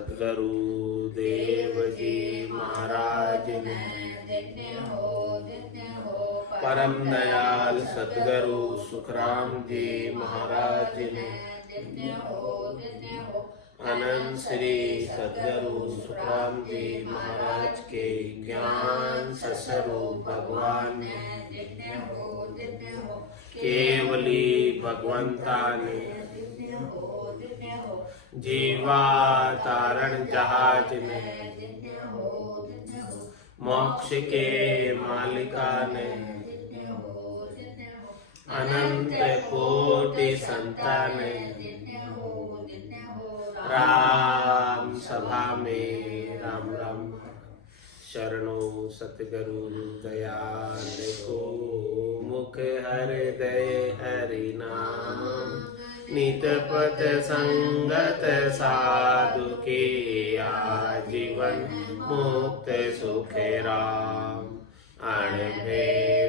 सद्गुरु देव जी महाराज ने, परम दयाल सद्गुरु सुखराम जी महाराज ने, अनंत श्री सद्गुरु सुखराम जी महाराज के ज्ञान स्वरूप भगवान ने, केवली भगवंता ने, जीवा तारण जहाज ने, मोक्ष के मालिका ने, अनंत कोटि संतान ने, राम सभा में राम राम। शरणो सतगुरु दयाल को, मुख हृदय हरि नाम, नित पथ संगत साधु के, आजीवन मुक्त सुख राम। अणभे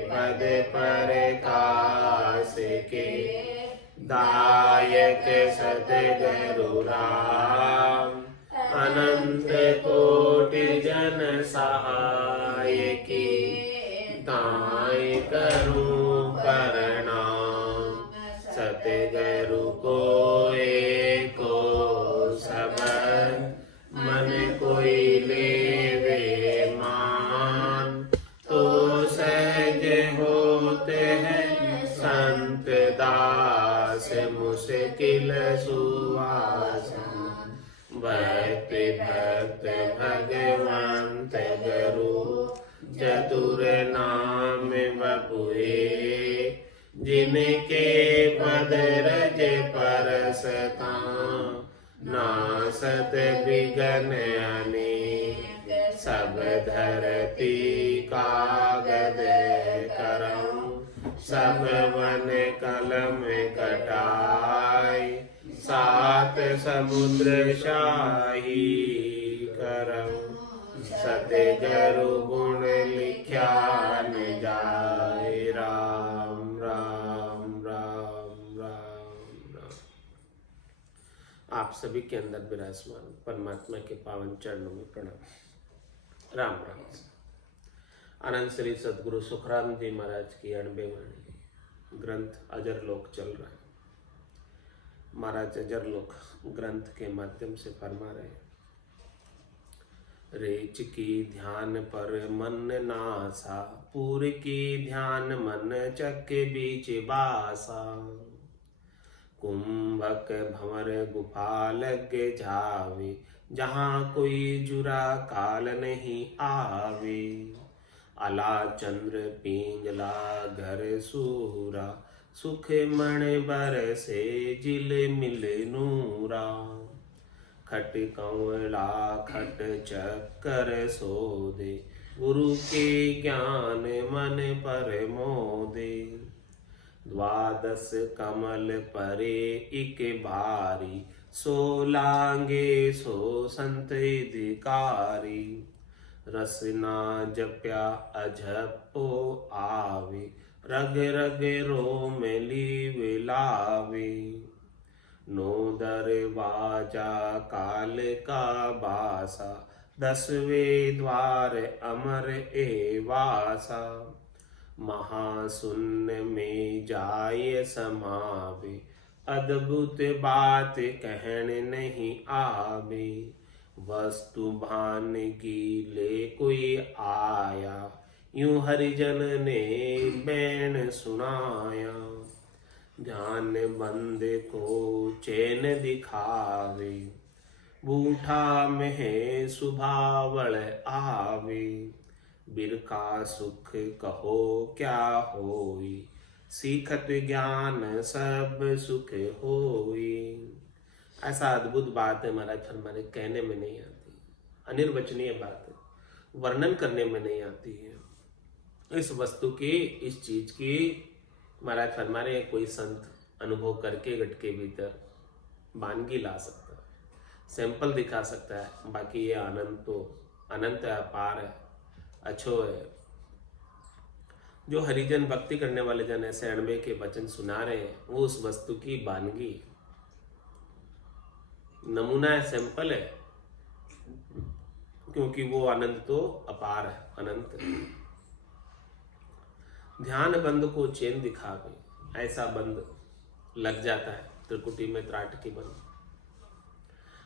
पद पर कास के, दायक सतगुरु राम। अनंत कोटि जन सहाय की, ताय करूं प्रणाम। सतगुरु को एको सबद, मन कोई लेवे मान। तो सहज होते हैं संत दास, मुश्किल सुवासन। भक्त भक्त भगवंत गुरु, चतुर नाम बपुए। जिनके पद रज परसता, नासत विघ्न अनेक। सब धरती कागद करम, सब वन कलम कटाई। सात समुद्र शाही करम, सतगुरु गुण लिख्या न जाए। राम राम राम राम राम। आप सभी के अंदर विराजमान परमात्मा के पावन चरणों में प्रणाम। राम राम। अनंत श्री सद्गुरु सुखराम जी महाराज की 90 वाणी ग्रंथ अजर लोक चल रहा है। महाराज अजर लोक ग्रंथ के माध्यम से फरमा रहे, रेच की ध्यान पर मन नासा, पूर की ध्यान मन चक्के बीच बासा। कुंभक भंवर गुफा लग जावे, जहाँ कोई जुरा काल नहीं आवे। अला चंद्र पिंगला घर सूरा, सुख मन बरसे जिल मिल नूरा। खट कंवला खट चक्कर सोदे, गुरु के ज्ञान मन पर मोदे। द्वादश कमल परे इक बारी, सो लांगे सो संत अधिकारी। रसना जप्या अझपो आवे, रग रग रोम लीव लावे। नो दरवाजा काल का बासा, 10वें द्वार अमर ए वासा। महाशून्य में जाय समावे, अद्भुत बात कहन नहीं आवे। वस्तु भान की ले कोई आया, यूं हरिजन ने बैन सुनाया। ध्यान बंद को चैन दिखावे, बूढ़ा में सुभावल आवे। बिरका सुख कहो क्या होई, सीखत ज्ञान सब सुख होई। ऐसा अद्भुत बात है महाराज फरमाने, कहने में नहीं आती, अनिर्वचनीय बात है, वर्णन करने में नहीं आती है। इस वस्तु की, इस चीज की महाराज फरमाने कोई संत अनुभव करके घट के भीतर वानगी ला सकता है, सैंपल दिखा सकता है। बाकी ये आनंद तो अनंत है, अपार है, अच्छो है। जो हरिजन भक्ति करने वाले जन ऐसे अणबे के वचन सुना रहे हैं, वो उस वस्तु की वानगी नमूना है, सैंपल है। क्योंकि वो आनंद तो अपार है, अनंत है। ध्यान बंद को चैन दिखावे, ऐसा बंद लग जाता है त्रिकुटी में त्राटकी बंद,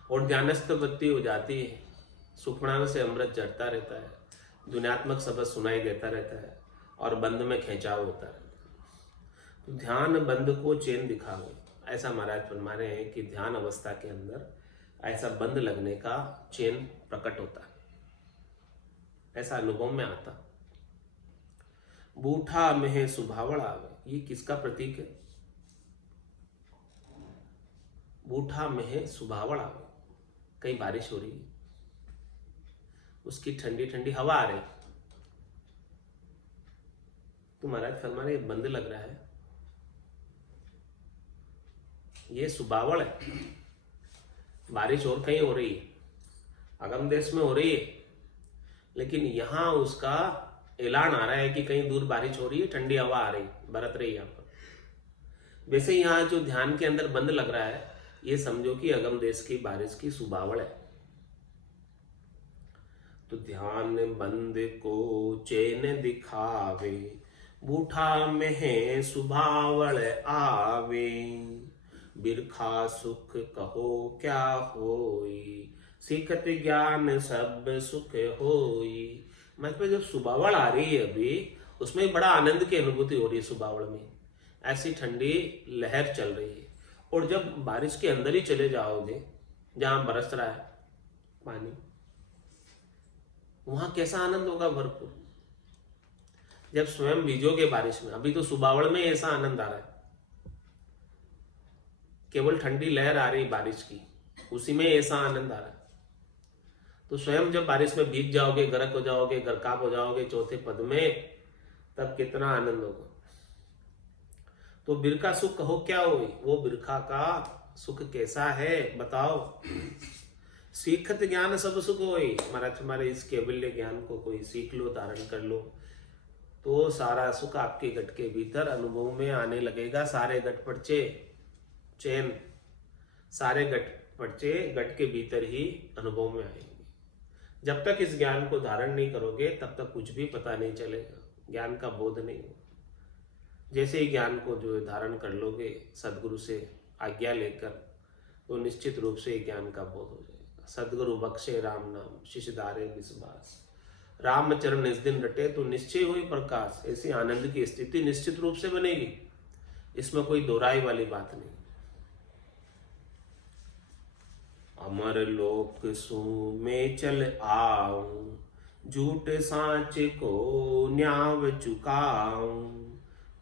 और ध्यानस्थ बत्ती हो जाती है, सुखमणा से अमृत जड़ता रहता है, दुनियात्मक शब्द सुनाई देता रहता है और बंद में खिंचाव होता रहता है। तो ध्यान बंद को चैन दिखावे, ऐसा महाराज फरमा रहे हैं कि ध्यान अवस्था के अंदर ऐसा बंद लगने का चैन प्रकट होता है, ऐसा अनुभव में आता। बूठा में सुभावड़ आवे, ये किसका प्रतीक है? बूठा में सुभावड़ आवे, कहीं बारिश हो रही है, उसकी ठंडी ठंडी हवा आ रही, तो महाराज फरमा रहे बंद लग रहा है, ये सुबावड़ है। बारिश और कहीं हो रही है, अगम देश में हो रही है, लेकिन यहां उसका ऐलान आ रहा है कि कहीं दूर बारिश हो रही है, ठंडी हवा आ रही, बरत रही यहां पर। वैसे यहां जो ध्यान के अंदर बंद लग रहा है, ये समझो कि अगम देश की बारिश की सुबावड़ है। तो ध्यान बंद को चैन दिखावे, बूठा में सुभावड़ आवे, बिरखा सुख कहो क्या होई, सीखत ज्ञान सब सुख होई। मतलब जब सुबावड़ आ रही है अभी, उसमें बड़ा आनंद की अनुभूति हो रही है, सुबावड़ में ऐसी ठंडी लहर चल रही है। और जब बारिश के अंदर ही चले जाओगे जहां बरस रहा है पानी, वहां कैसा आनंद होगा भरपूर। जब स्वयं भीजोगे बारिश में, अभी तो सुबावड़ में ऐसा आनंद आ रहा है, केवल ठंडी लहर आ रही बारिश की, उसी में ऐसा आनंद आ रहा है। तो स्वयं जब बारिश में भीग जाओगे, गर्क हो जाओगे, गरकाप हो जाओगे चौथे पद में, तब कितना आनंद होगा। तो बिरखा सुख कहो क्या होई, वो बिरखा का सुख कैसा है बताओ। सीखत ज्ञान सब सुख होई, महाराज हमारे इस केवल्य ज्ञान को कोई सीख लो, धारण कर लो, तो सारा सुख आपके गट के भीतर अनुभव में आने लगेगा। सारे गट पर्चे चैन, सारे गट पर्चे गट के भीतर ही अनुभव में आएंगे। जब तक इस ज्ञान को धारण नहीं करोगे, तब तक कुछ भी पता नहीं चलेगा, ज्ञान का बोध नहीं होगा। जैसे ही ज्ञान को जो धारण कर लोगे सदगुरु से आज्ञा लेकर, तो निश्चित रूप से ज्ञान का बोध हो जाएगा। सदगुरु बख्शे राम नाम, शिष्य धारे विश्वास, रामचरण इस दिन रटे तो निश्चय हुई प्रकाश। ऐसी आनंद की स्थिति निश्चित रूप से बनेगी, इसमें कोई दोहराई वाली बात नहीं। अमर लोक सु में चल आऊं, झूठ साँच को न्याव चुकाऊं,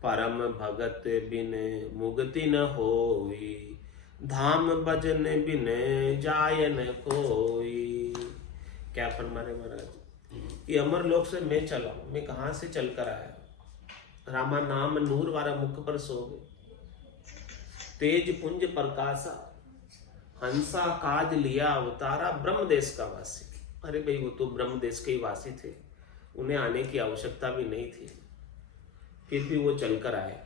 परम भगत बिन मुक्ति न होई, धाम भजन बिन जाय न कोई। क्या फरमा रहे महाराज, ये अमर लोक से मैं चला, मैं कहां से चल कर आया। रामा नाम नूर वाला मुख पर सोवे, तेज पुंज प्रकाशा, हंसा काज लिया अवतारा, ब्रह्म देश का वासी। अरे भाई वो तो ब्रह्म देश के ही वासी थे, उन्हें आने की आवश्यकता भी नहीं थी, फिर भी वो चलकर आए।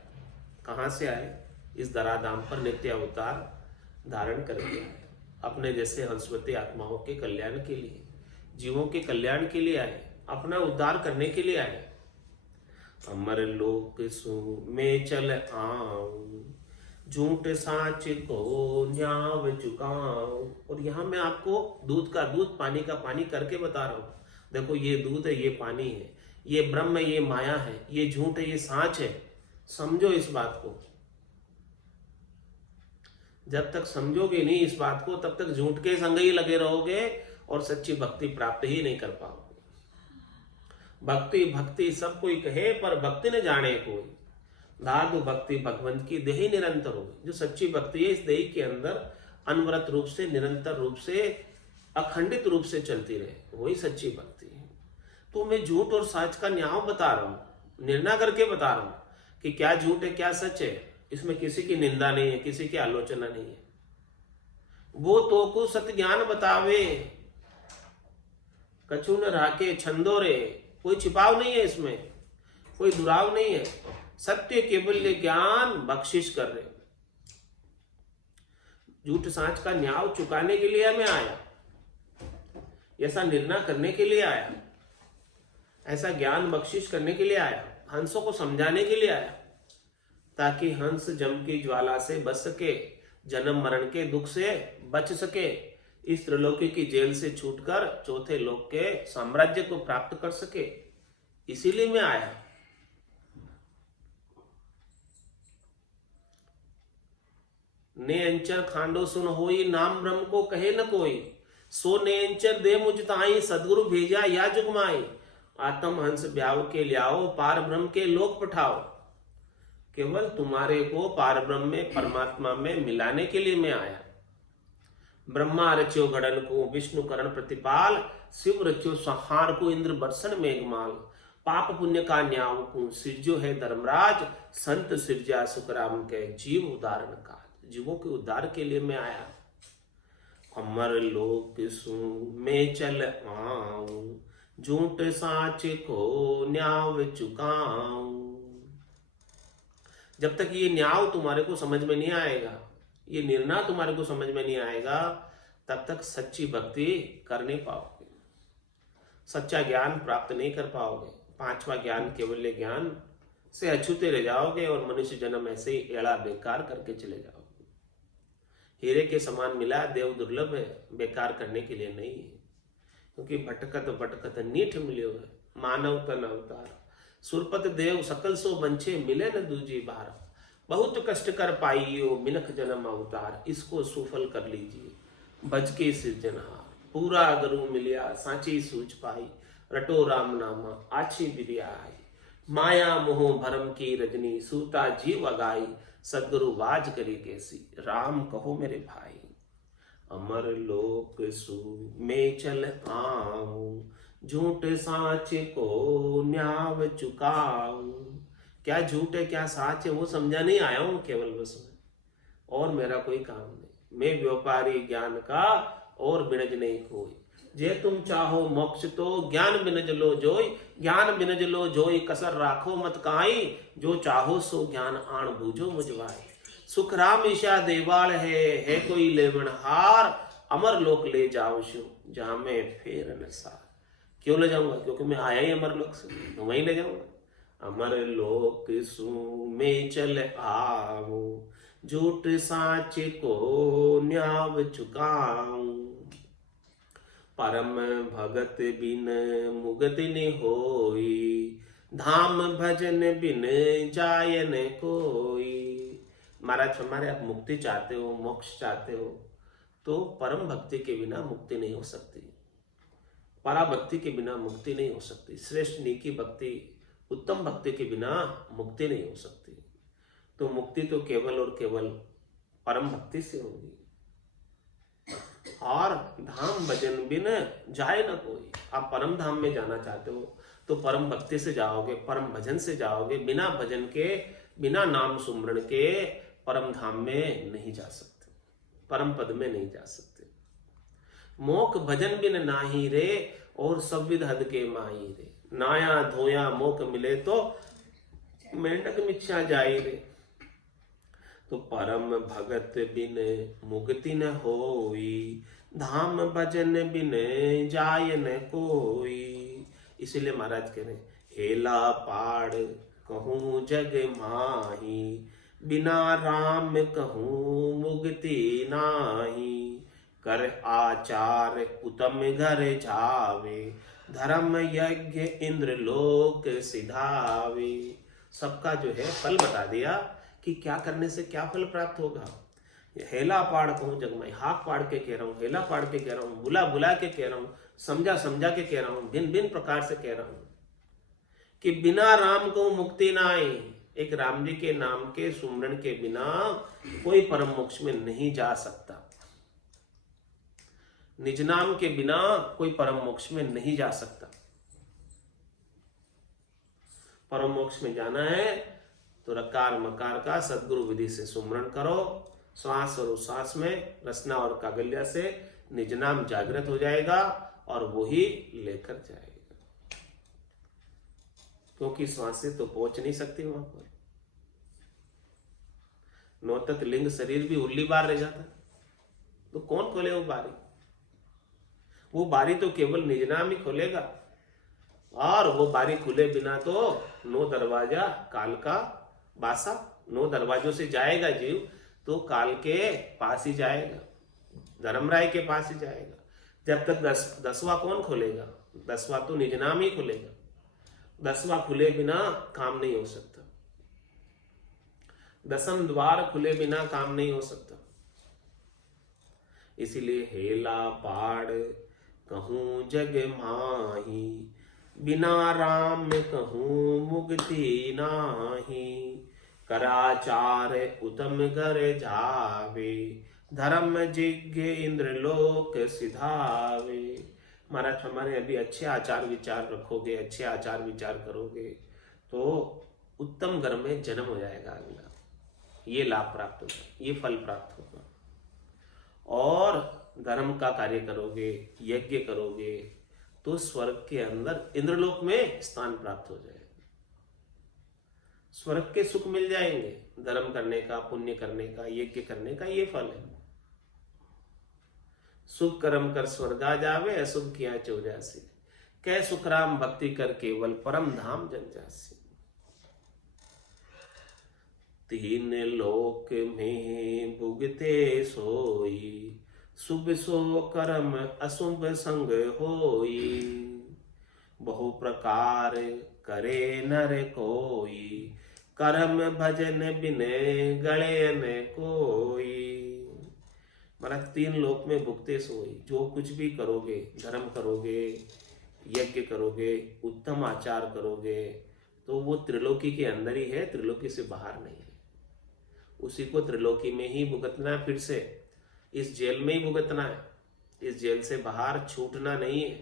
कहाँ से आए? इस धराधाम पर नित्य अवतार धारण करके आए, अपने जैसे हंसवती आत्माओं के कल्याण के लिए, जीवों के कल्याण के लिए आए, अपना उद्धार करने के लिए आए। अमर लोक सु में चल आऊं, झूठ साँच को न्याव चुकाऊं। और यहाँ मैं आपको दूध का दूध, पानी का पानी करके बता रहा हूँ। देखो ये दूध है, ये पानी है, ये ब्रह्म है, ये माया है, ये झूठ है, ये साँच है। समझो इस बात को। जब तक समझोगे नहीं इस बात को, तब तक झूठ के संग ही लगे रहोगे और सच्ची भक्ति प्राप्त ही नहीं कर पाओगे। भक्ति भक्ति सब कोई कहे, पर भक्ति न जाने कोई, धातु भक्ति भगवंत की देही निरंतर हो। जो सच्ची भक्ति है, इस देही के अंदर अनवरत रूप से, निरंतर रूप से, अखंडित रूप से चलती रहे, वही सच्ची भक्ति है। तो मैं झूठ और सच का न्याय बता रहा हूँ, निर्णय करके बता रहा हूँ कि क्या झूठ है क्या सच है। इसमें किसी की निंदा नहीं है, किसी की आलोचना नहीं है। वो तो को सत्य ज्ञान बतावे, कछु न राके छंदो रे। कोई छिपाव नहीं है इसमें, कोई दुराव नहीं है। सत्य केवल ज्ञान बख्शिश कर रहे। झूठ साँच का न्याय चुकाने के लिए मैं आया। ऐसा निर्णय करने के लिए आया, ऐसा ज्ञान बख्शिश करने के लिए आया, हंसों को समझाने के लिए आया, ताकि हंस जम की ज्वाला से बच सके, जन्म मरण के दुख से बच सके, इस त्रिलोकी की जेल से छूटकर चौथे लोक के साम्राज्य को प्राप्त कर सके। इसीलिए मैं आया। ने अंचर खांडो सुन होई, नाम ब्रह्म को कहे न कोई, सो ने अंचर दे मुझ ताई, सदगुरु भेजा या जुगमाई। आत्म हंस ब्याव के लियाओ, पार ब्रह्म के लोक पठाओ। केवल तुम्हारे को पार ब्रह्म में, परमात्मा में मिलाने के लिए मैं आया। ब्रह्मा रच्यो गड़न को, विष्णु करण प्रतिपाल, शिव रच्यो संहार को, इंद्र बरसन मेघमाल। पाप पुण्य का न्याव को, सिरजो है धर्मराज, संत सिरजा सुखराम के, जीव उदाहरण का। जीवों के उद्धार के लिए मैं आया। अमर लोक सु में चल आऊं, झूठ साच को न्याव चुकाऊं। जब तक ये न्याव तुम्हारे को समझ में नहीं आएगा, ये निर्णय तुम्हारे को समझ में नहीं आएगा, तब तक सच्ची भक्ति कर नहीं पाओगे, सच्चा ज्ञान प्राप्त नहीं कर पाओगे। पांचवा ज्ञान केवल ज्ञान से अछूते रह जाओगे और मनुष्य जन्म ऐसे ही एड़ा बेकार करके चले जाओगे। हीरे के समान मिला देव दुर्लभ है, बेकार करने के लिए नहीं है। क्योंकि भटकत भटकत नीठ मिलियो है, मानव तन अवतार। सुरपत देव सकल सो बंछे, मिले न दूजी बार। बहुत कष्ट कर पाइयो मिनख जन्म अवतार, इसको सुफल कर लीजिए बज के सिरजनहार। पूरा गुरु मिलिया सांची सूझ पाई, रटो राम नामा आछी बिरिया आई। माया मोह भरम की रजनी, सूता जीव अगाई। सदगुरु बाज करी कैसी, राम कहो मेरे भाई। अमर लोक सु में चल आऊं, झूठ साच को न्याव चुकाऊं। क्या झूठ है क्या साच है वो समझा नहीं आया हूं केवल बस में, और मेरा कोई काम नहीं। मैं व्यापारी ज्ञान का और बिनज नहीं कोई। जे तुम चाहो मोक्ष तो ज्ञान बिनज लो जोई, ज्ञान बिनज लो जोई कसर राखो मत काई। जो चाहो सो ज्ञान आण बूझो मुझवाई। सुख राम ईशा देवाल है कोई लेवन हार। अमर लोक ले जाओ शो, जहां में फेर न सार। क्यों ले जाऊंगा? क्योंकि मैं आया ही अमर लोक से, तो वहीं ले जाऊंगा। अमर लोक सु में चल आओ, झूठ साच को न्याव चुकाऊं। परम भगत बिन मुगति न होई, धाम भजन बिन जाय न कोई। महाराज हमारे आप मुक्ति चाहते हो, मोक्ष चाहते हो, तो परम भक्ति के बिना मुक्ति नहीं हो सकती, पराभक्ति के बिना मुक्ति नहीं हो सकती, श्रेष्ठ नीकी भक्ति उत्तम भक्ति के बिना मुक्ति नहीं हो सकती। तो मुक्ति तो केवल और केवल परम भक्ति से होगी। और धाम भजन बिन जाए न कोई। आप परम धाम में जाना चाहते हो तो परम भक्ति से जाओगे, परम भजन से जाओगे। बिना भजन के, बिना नाम सुमरण के परम धाम में नहीं जा सकते, परम पद में नहीं जा सकते। मोक भजन बिन नाही रे, और संविद हद के माही रे। नाया धोया मोक मिले तो मेंढक मिच्छा जाई रे। तो परम भगत बिन मुक्ति न होई, धाम भजन बिन जाय न कोई। इसीलिए महाराज कह रहे हेला पाड़ कहूँ जग माही, बिना राम कहूँ मुक्ति नाही। कर आचार उत्तम घर जावे, धर्म यज्ञ इंद्र लोक सिधावे। सबका जो है फल बता दिया कि क्या करने से क्या फल प्राप्त होगा। हेला पाड़ कहूं जगमाई, हाथ पाड़ के कह रहा हूं, हेला पाड़ के कह रहा हूं, बुला बुला के कह रहा हूं, समझा समझा के कह रहा हूं, भिन्न भिन्न प्रकार से कह रहा हूं कि बिना राम को मुक्ति ना आए। एक राम जी के नाम के सुमरण के बिना कोई परम मोक्ष में नहीं जा सकता। निज नाम के बिना कोई परम मोक्ष में नहीं जा सकता। परम मोक्ष में जाना है तो रकार मकार का सदगुरु विधि से सुमरण करो। श्वास और उश्वास में रसना और कागल्या से निज नाम जागृत हो जाएगा और वो ही लेकर जाएगा, क्योंकि श्वास से तो पहुंच नहीं सकती वहां पर। नौतत लिंग शरीर भी उल्ली बार रह जाता, तो कौन खोले वो बारी। वो बारी तो केवल निज नाम ही खोलेगा, और वो बारी खुले बिना तो 9 दरवाजा काल का बासा, 9 दरवाजों से जाएगा जीव तो काल के पास ही जाएगा, धर्मराय के पास ही जाएगा। जब तक 10वां कौन खोलेगा? 10वां तो निज नाम ही खुलेगा। 10वां खुले बिना काम नहीं हो सकता। 10म द्वार खुले बिना काम नहीं हो सकता। इसीलिए हेला पाड़ कहूं जग माही, बिना राम कहूं मुक्ति नाही। कराचार उत्तम घर जावे, धर्म जिज्ञ इंद्रलोक सिधावे। महाराज हमारे अभी अच्छे आचार विचार रखोगे, अच्छे आचार विचार करोगे तो उत्तम घर में जन्म हो जाएगा अगला, ये लाभ प्राप्त होगा, ये फल प्राप्त होगा। और धर्म का कार्य करोगे, यज्ञ करोगे तो स्वर्ग के अंदर इंद्रलोक में स्थान प्राप्त हो जाएगा, स्वर्ग के सुख मिल जाएंगे। धर्म करने का, पुण्य करने का, यज्ञ करने का ये फल है। शुभ कर्म कर स्वर्गा जावे, अशुभ किया चौजासी। कह सुखराम भक्ति कर केवल परम धाम जन जासी। 3 लोक में भुगते सोई, शुभ सो कर्म अशुभ संग होई। बहु प्रकार करे नर कोई, कर्म भजन बिन गले न कोई। महाराज 3 लोक में भुगते सोई, जो कुछ भी करोगे, धर्म करोगे, यज्ञ करोगे, उत्तम आचार करोगे तो वो त्रिलोकी के अंदर ही है, त्रिलोकी से बाहर नहीं है। उसी को त्रिलोकी में ही भुगतना है, फिर से इस जेल में ही भुगतना है, इस जेल से बाहर छूटना नहीं है।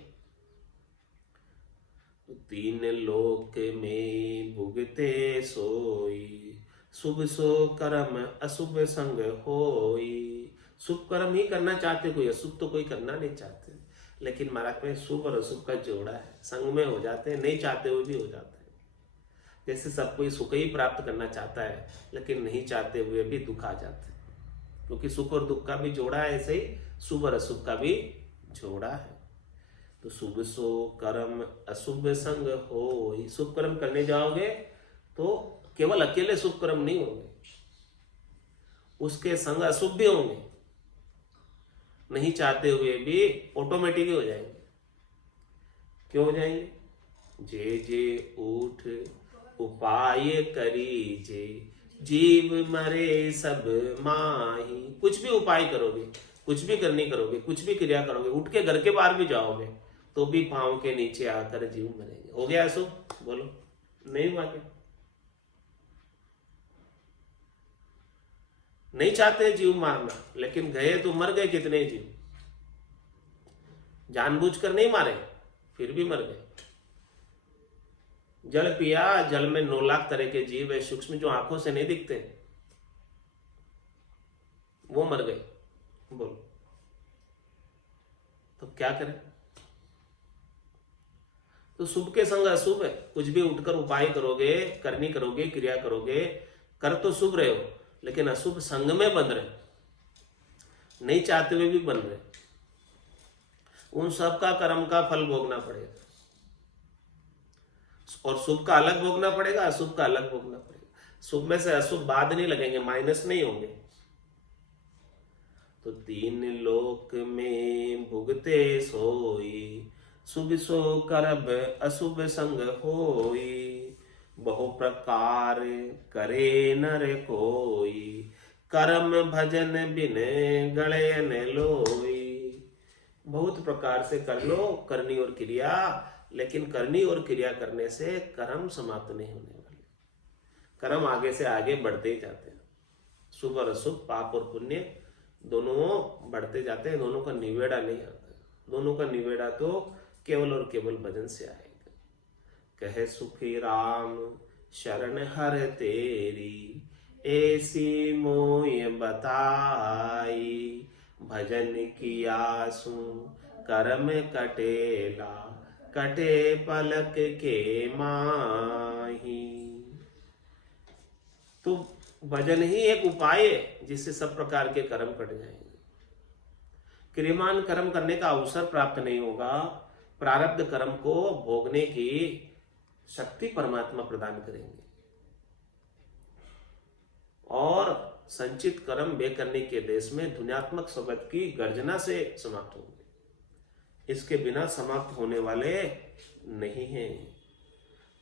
तो 3 लोक में भुगते सोई, शुभ सो कर्म अशुभ संग होई। शुभ कर्म ही करना चाहते कोई, अशुभ तो कोई करना नहीं चाहते, लेकिन महाराज में शुभ और अशुभ का जोड़ा है, संग में हो जाते हैं, नहीं चाहते हुए भी हो जाते हैं। जैसे सब कोई सुख ही प्राप्त करना चाहता है, लेकिन नहीं चाहते हुए भी दुख आ जाते हैं, क्योंकि सुख और दुख का भी जोड़ा है, ऐसे ही शुभ और अशुभ का भी जोड़ा है। तो शुभ सो कर्म अशुभ संग हो। शुभ कर्म करने जाओगे तो केवल अकेले शुभ कर्म नहीं होंगे, उसके संग अशुभ भी होंगे, नहीं चाहते हुए भी ऑटोमेटिक हो जाएंगे। क्यों हो जाएंगे? जे जे उठ उपाय करीजे, जीव मरे सब माही। कुछ भी उपाय करोगे, कुछ भी करनी करोगे, कुछ भी क्रिया करोगे, उठ के घर के बाहर भी जाओगे तो भी पांव के नीचे आकर जीव मरेंगे। हो गया अशुभ? बोलो, नहीं हुआ क्या? नहीं चाहते जीव मारना, लेकिन गए तो मर गए। कितने जीव जानबूझकर नहीं मारे, फिर भी मर गए। जल पिया, जल में 9 लाख तरह के जीव है सूक्ष्म, जो आंखों से नहीं दिखते, वो मर गए। बोलो, तो क्या करें? तो शुभ के संग अशुभ है। कुछ भी उठकर उपाय करोगे, करनी करोगे, क्रिया करोगे, कर तो शुभ रहे हो, लेकिन अशुभ संग में बन रहे, नहीं चाहते हुए भी बन रहे। उन सब का कर्म का फल भोगना पड़ेगा, और शुभ का अलग भोगना पड़ेगा, अशुभ का अलग भोगना पड़ेगा। शुभ में से अशुभ बाद नहीं लगेंगे, माइनस नहीं होंगे। तो 3 लोक में भुगते सोई, शुभ सो करब अशुभ संग होई। बहु प्रकार करे नर कोई, कर्म भजन बिन गले न लोई। बहुत प्रकार से कर लो करनी और क्रिया, लेकिन करनी और क्रिया करने से कर्म समाप्त नहीं होने वाले, कर्म आगे से आगे बढ़ते ही जाते हैं। शुभ और अशुभ, पाप और पुण्य दोनों बढ़ते जाते हैं, दोनों का निवेड़ा नहीं आता। दोनों का निवेड़ा तो केवल और केवल भजन से आएगा। कहे सुखी राम शरण हर तेरी, ऐसी मोय बताई। भजन किया सु कर्म कटेला, कटे पलक के माही। तो भजन ही एक उपाय है जिससे सब प्रकार के कर्म कट जाएंगे। क्रियमान कर्म करने का अवसर प्राप्त नहीं होगा। प्रारब्ध कर्म को भोगने की शक्ति परमात्मा प्रदान करेंगे और संचित कर्म वे करने के देश में ध्वन्यात्मक शब्द की गर्जना से समाप्त होंगे। इसके बिना समाप्त होने वाले नहीं हैं।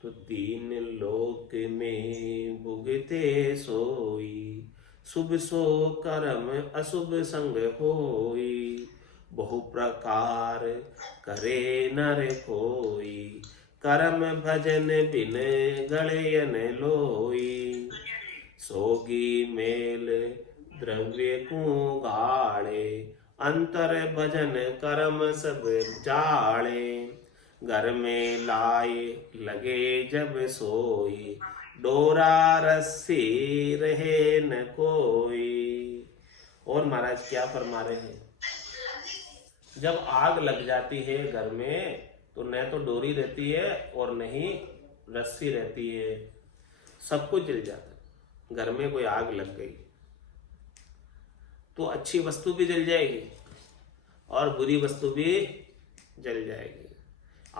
तो तीन लोक में भुगते सोई, शुभ सो कर्म अशुभ संग होई, बहु प्रकार करे नर कोई, कर्म भजन बिन गलयन लोई, सोगी मेल द्रव्य को गाड़े, अंतर भजन कर्म सब जाड़े, घर में लाए लगे जब सोई, डोरा रस्सी रहे न कोई। और महाराज क्या फरमा रहे हैं, जब आग लग जाती है घर में तो न तो डोरी रहती है और न ही रस्सी रहती है, सब कुछ जल जाता है। घर में कोई आग लग गई तो अच्छी वस्तु भी जल जाएगी और बुरी वस्तु भी जल जाएगी।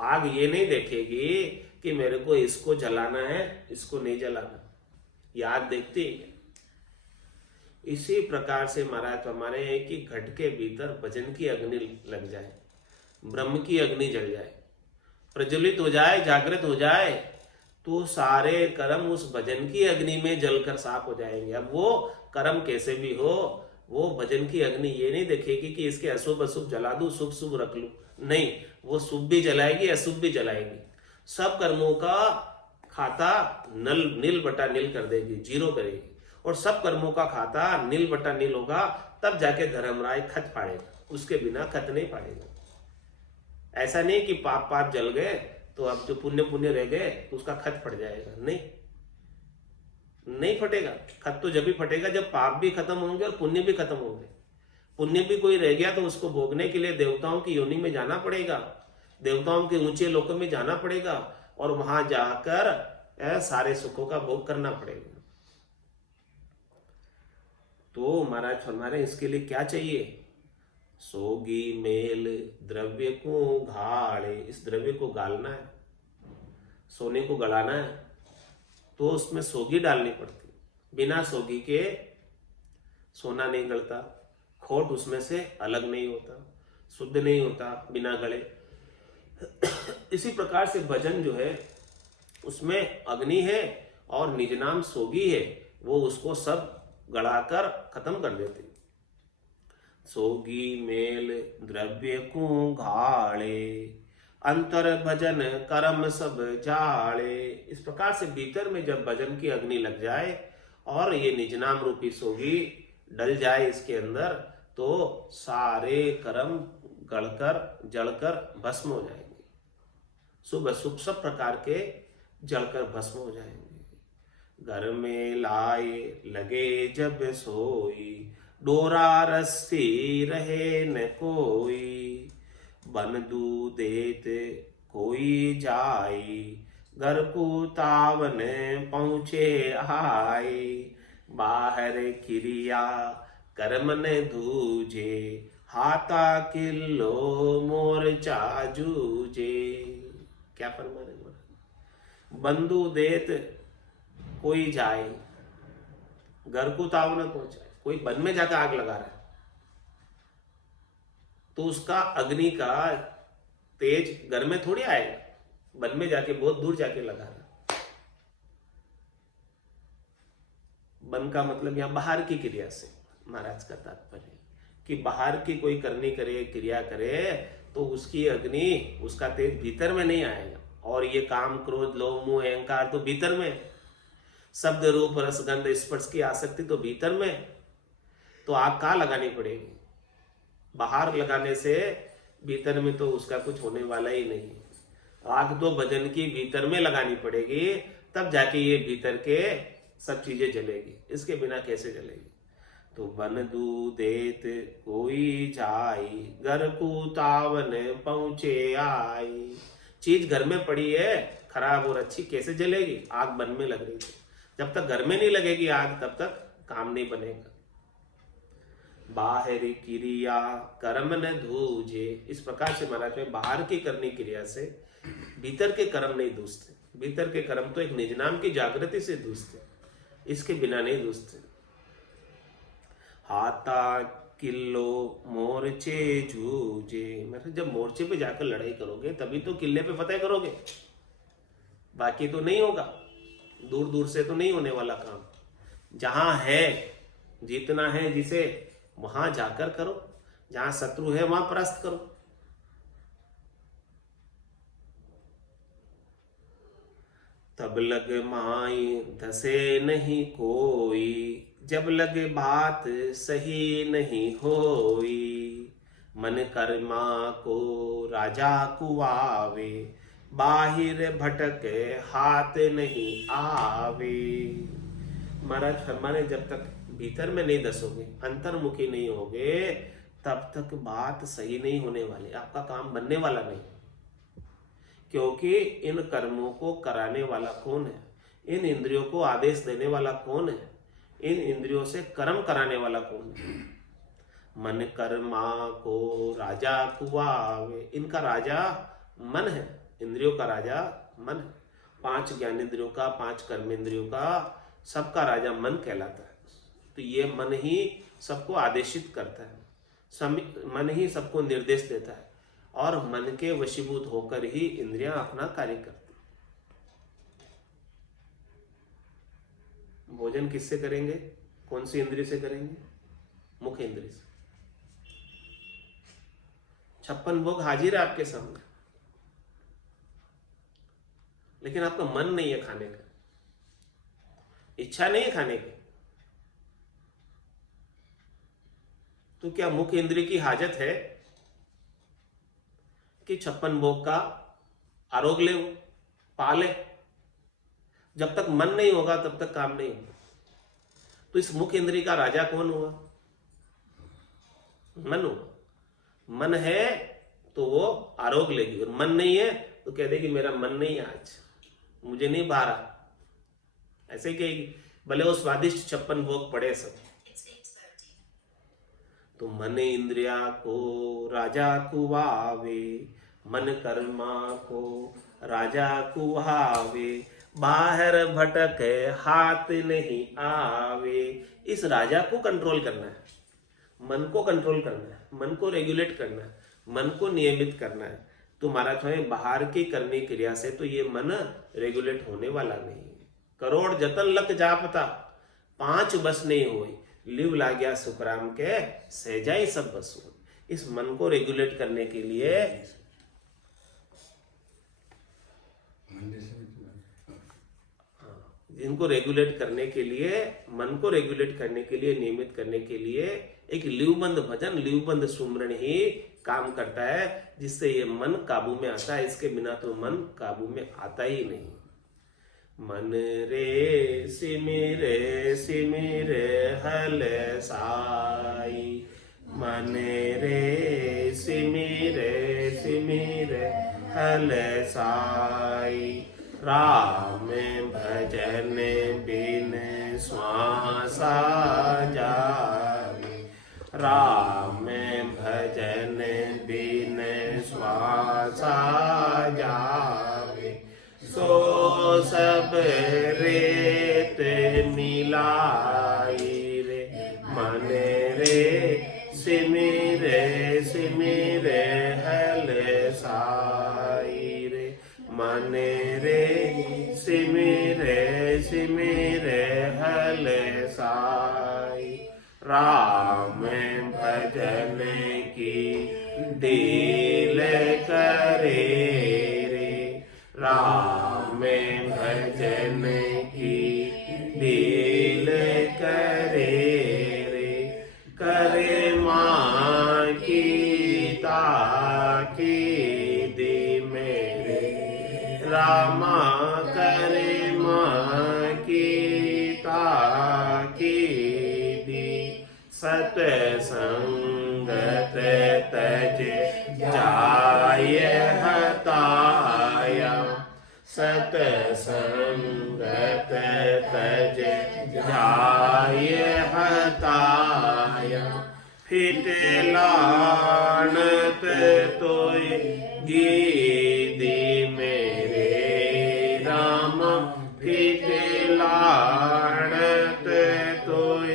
आग ये नहीं देखेगी कि मेरे को इसको जलाना है इसको नहीं जलाना, ये आग देखती है। इसी प्रकार से महाराज हमारे हैं कि घट के भीतर भजन की अग्नि लग जाए, ब्रह्म की अग्नि जल जाए, प्रज्वलित हो जाए, जागृत हो जाए, तो सारे कर्म उस भजन की अग्नि में जलकर साफ हो जाएंगे। अब वो कर्म कैसे भी हो, वो भजन की अग्नि ये नहीं देखेगी कि इसके अशुभ अशुभ जला दूं, शुभ शुभ रख लूं, नहीं, वो शुभ भी जलाएगी अशुभ भी जलाएगी। सब कर्मों का खाता नील बटा नील कर देगी, जीरो करेगी, और सब कर्मों का खाता नील बटा नील होगा, तब जाके धर्मराय खत फाड़ेगा, उसके बिना खत नहीं फाड़ेगा। ऐसा नहीं कि पाप पाप जल गए तो अब जो पुण्य पुण्य रह गए तो उसका खत फट जाएगा, नहीं, नहीं फटेगा। खत तो जब भी फटेगा जब पाप भी खत्म होंगे और पुण्य भी खत्म होंगे। पुण्य भी कोई रह गया तो उसको भोगने के लिए देवताओं की योनि में जाना पड़ेगा, देवताओं के ऊंचे लोकों में जाना पड़ेगा और वहां जाकर सारे सुखों का भोग करना पड़ेगा। तो महाराज फरमा रहे इसके लिए क्या चाहिए, सोगी मेल द्रव्य को घाड़े, इस द्रव्य को गालना है, सोने को गलाना है तो उसमें सोगी डालनी पड़ती, बिना सोगी के सोना नहीं गलता, खोट उसमें से अलग नहीं होता, शुद्ध नहीं होता बिना गले। इसी प्रकार से भजन जो है उसमें अग्नि है और निज नाम सोगी है, वो उसको सब गड़ाकर खत्म कर देती। सोगी मेल द्रव्य को घाड़े, अंतर भजन कर्म सब जाड़े। इस प्रकार से भीतर में जब भजन की अग्नि लग जाए और ये निज नाम रूपी सोगी डल जाए इसके अंदर, तो सारे कर्म गड़कर जलकर भस्म हो जाएंगे, शुभ अशुभ सब प्रकार के जलकर भस्म हो जाएंगे। घर में लाए लगे जब सोई, डोरा रस्सी रहे न कोई, बंधु देत कोई जाई, घर को तावन पहुँचे आए, बाहर क्रिया कर्म न दूजे, हाथा किलो मोर्चा जूझे। क्या फरमा रहे, बंधु देत कोई जाए, घर को ताव न पहुंचाए। कोई वन में जाकर आग लगा रहा है तो उसका अग्नि का तेज घर में थोड़ी आएगा, वन में जाके बहुत दूर जाके लगा रहा। वन का मतलब यहां बाहर की क्रिया से महाराज का तात्पर्य कि बाहर की कोई करनी करे क्रिया करे तो उसकी अग्नि उसका तेज भीतर में नहीं आएगा। और ये काम क्रोध लोभ मोह अहंकार तो भीतर में, शब्द रूप रस गंध स्पर्श की आसक्ति तो भीतर में, तो आग कहाँ लगानी पड़ेगी, बाहर लगाने से भीतर में तो उसका कुछ होने वाला ही नहीं। आग तो भजन की भीतर में लगानी पड़ेगी, तब जाके ये भीतर के सब चीजें जलेगी, इसके बिना कैसे जलेगी। तो बंधु देत कोई जाई, घर को तावन पहुंचे आई। चीज घर में पड़ी है खराब और अच्छी कैसे जलेगी, आग बन में लग रही थी। जब तक घर में नहीं लगेगी आग तब तक काम नहीं बनेगा। बाहरी क्रिया कर्म न धूजे। इस प्रकार से महाराज में बाहर की करनी क्रिया से भीतर के कर्म नहीं दूसते। भीतर के कर्म तो एक निज नाम की जागृति से दूसते, इसके बिना नहीं दूसते। हाथा किल्लो मोर्चे जूझे, मतलब जब मोर्चे पे जाकर लड़ाई करोगे तभी तो किले पे फतेह करोगे, बाकी तो नहीं होगा। दूर दूर से तो नहीं होने वाला काम। जहां है जीतना है जिसे, वहां जाकर करो। जहां शत्रु है वहां परास्त करो। तब लग माई धसे नहीं कोई, जब लगे बात सही नहीं होई। मन कर्मा को राजा कुआवे, बाहिर भटके हाथ नहीं आवे। महाराज फरमाने जब तक भीतर में नहीं दसोगे, अंतर्मुखी नहीं होगे, तब तक बात सही नहीं होने वाली, आपका काम बनने वाला नहीं। क्योंकि इन कर्मों को कराने वाला कौन है? इन इंद्रियों को आदेश देने वाला कौन है? इन इंद्रियों से कर्म कराने वाला कौन है? मन कर्मा को राजा कुआवे। इनका राजा मन है, इंद्रियों का राजा मन है। 5 ज्ञानेंद्रियों का, 5 कर्मेंद्रियों का, सबका राजा मन कहलाता है। तो ये मन ही सबको आदेशित करता है, मन ही सबको निर्देश देता है, और मन के वशीभूत होकर ही इंद्रियां अपना कार्य करती। भोजन किससे करेंगे? कौन सी इंद्रिय से करेंगे? मुख इंद्रिय से। 56 भोग हाजिर है आपके सामने, लेकिन आपका मन नहीं है खाने का, इच्छा नहीं है खाने की। तो क्या मुख इंद्रिय की हाजत है कि 56 भोग का आरोग ले, वो पाले? जब तक मन नहीं होगा तब तक काम नहीं होगा। तो इस मुख इंद्रिय का राजा कौन हुआ? मन हुआ। मन है तो वो आरोग लेगी, और मन नहीं है तो कह देगी मेरा मन नहीं है, आज मुझे नहीं भा रहा, ऐसे ही कहेगी, भले वो स्वादिष्ट 56 भोग पड़े सब। तो मन इंद्रिया को राजा कुआवे, मन कर्मा को राजा कुआवे। बाहर भटके हाथ नहीं आवे। इस राजा को कंट्रोल करना है, मन को कंट्रोल करना है, मन को रेगुलेट करना है, मन को नियमित करना है। तो महाराज में बाहर की करने क्रिया से तो ये मन रेगुलेट होने वाला नहीं है। करोड़ जतन लक जापता, 5 बस नहीं हुई, लिव ला गया सुखराम के सहजाई सब बस हुई। इस मन को रेगुलेट करने के लिए इनको रेगुलेट करने के लिए, मन को रेगुलेट करने के लिए, नियमित करने के लिए एक लिवबंद भजन, लिवबंद सुमरण ही काम करता है, जिससे ये मन काबू में आता है। इसके बिना तो मन काबू में आता ही नहीं। मन रे सिमिरे सिमिरे हल साई, मन रे सिमिरे सिमिरे हल साई। राम भजन बिन श्वासा जावे, राम भजन बिन श्वासा जावे। सो सब रेत मिलाई रे, मन रे सिमिरे सिमिरे हल साई रे, मन रे सिमिरे सिमिरे हल साई। राम भजन की डील करे रे, राम भजन की डील करे रे। करे माँ की ताकी दी मेरे, रामा करे माँ की ताकी दी। सतसंगत तज जाय हताया, सतसंगत तज जाय हताया। लाणत तोय गीदी मेरे राम फीके लाणत तोय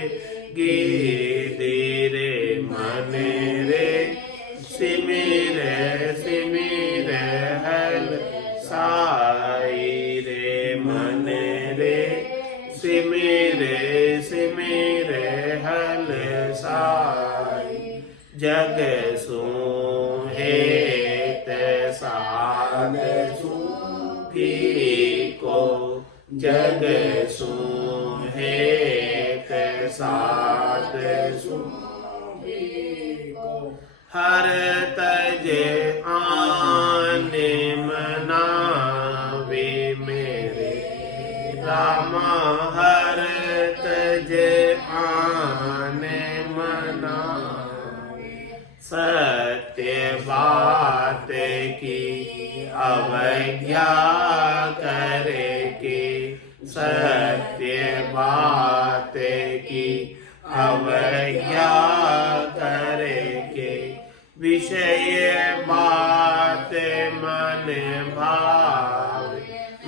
गीदी रे मन रे सिमिरे सिमिरे हल साई रे मन रे सिमिरे सिमिरे हल साई जग सुहेत साध फीको जग सुहेत साध हर तजे आने मनावे मेरे रामा हर तजे आने मनावे सत्य बात की अवज्ञा करे के सत्य बात की अवज्ञा करे के विषय बात मन भाव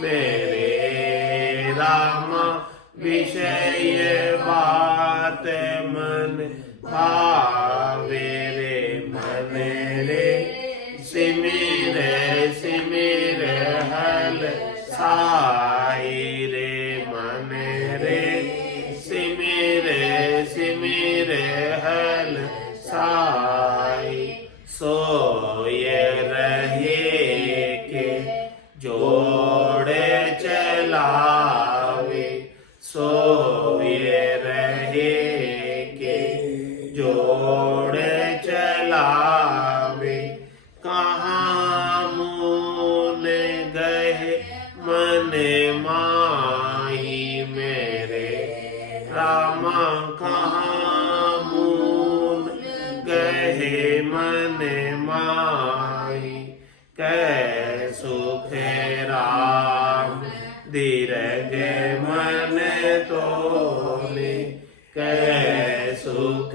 मेरे राम विषय बात मन भावे रे मन रे सिमिरे सिमिरे हल साई रे मन रे सिमिरे सिमिरे हल साई सोय रहे के जोड़े चलावे सोय रहे के जोड़े चलावे कहाँ मून गए मन माही मेरे रामा कहाँ मून गए मन माही कै सुख राम दीर्घ मन तोले कै सुख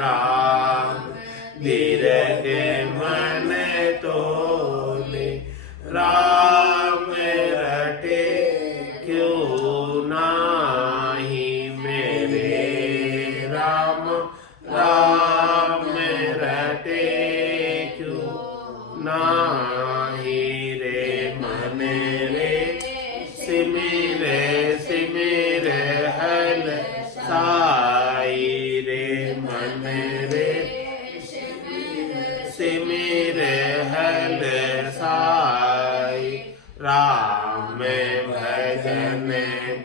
राम दीर्घ मन तोले राम रटे क्यों नाही मेरे राम राम रटे क्यों नाही रे मन रे सिमिरे सिमिरे हल साई रे मन रे सिमिरे हल साई राम भजन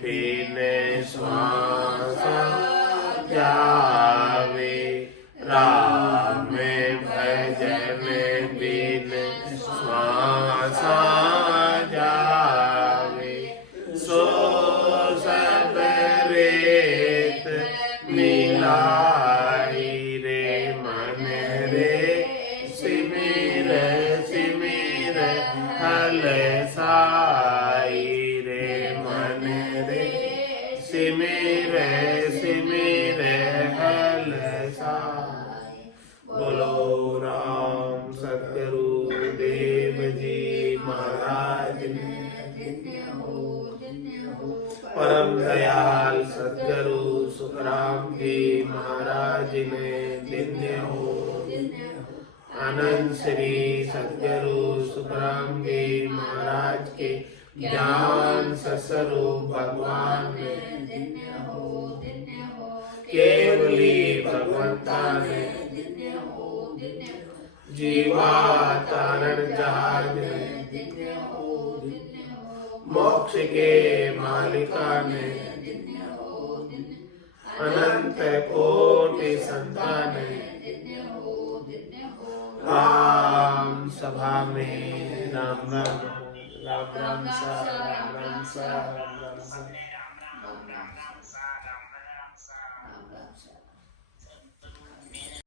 बिन श्वास जावे राम भजन बिन श्वास जावे सो सब रेत मिलाई रे मन रे सिमिर सिमिर हल साई रे मन रे सिमिर सिमिर हल साई बोलो राम सतगुरु देव जी महाराज परम दयाल सतगुरु सुखराम जी महाराज ने दिव्य हो आनंद श्री सतगुरु सुखराम जी महाराज के ज्ञान स्वरूप भगवान ने केवली भगवंता ने जीवा तारण जहाज मोक्ष के मालिका ने अनंत कोटि संतान राम सभा में राम राम राम राम सा राम राम सा राम राम सा